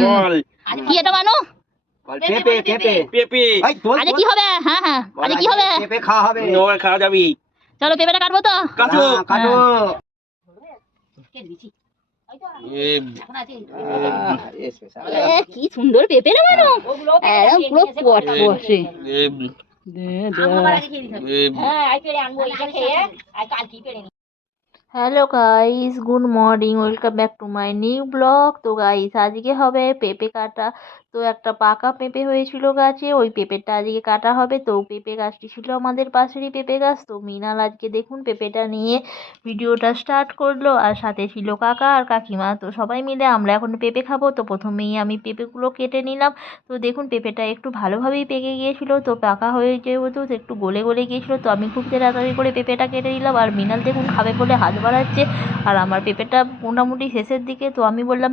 ফল কি এটা বানো? পেঁপে পেঁপে পেঁপে আজকে কি হবে? হ্যাঁ হ্যাঁ, আজকে কি হবে? পেঁপে খাওয়া হবে। নোয়া খাওয়া যাবি। চলো পেঁপেটা কাটবো তো। কাটো কাটো। কি সুন্দর পেঁপে না বানো, একদম পুরো কটকটে। Hello guys, good morning, welcome back to my new blog. তো গাইস আজকে হবে পেঁপে কাটা। তো একটা পাকা পেঁপে হয়েছিল গাছে, ওই পেঁপেটা আজকে কাটা হবে। তো পেঁপে গাছটি ছিল আমাদের পাশেরই পেঁপে গাছ। তো মিনাল আজকে দেখুন পেঁপেটা নিয়ে ভিডিওটা স্টার্ট করলো, আর সাথে ছিল কাকা আর কাকিমা। তো সবাই মিলে আমরা এখন পেঁপে খাবো। তো প্রথমেই আমি পেঁপেগুলো কেটে নিলাম। তো দেখুন পেঁপেটা একটু ভালোভাবেই পেকে গিয়েছিলো, তো পাকা হয়ে যেহেতু একটু গলে গলে গিয়েছিলো, তো আমি খুব তাড়াতাড়ি করে পেঁপেটা কেটে নিলাম। আর মিনাল দেখুন খাবে বলে হাত বাড়াচ্ছে, আর আমার পেঁপেটা মোটামুটি শেষের দিকে। তো আমি বললাম